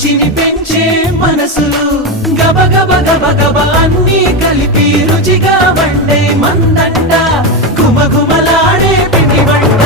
రుచిని పెంచే మనసులు గబ గబ గబ గబ అన్నీ కలిపి రుచిగా వండే మందంట గుమగుమలాడే పిండి వంట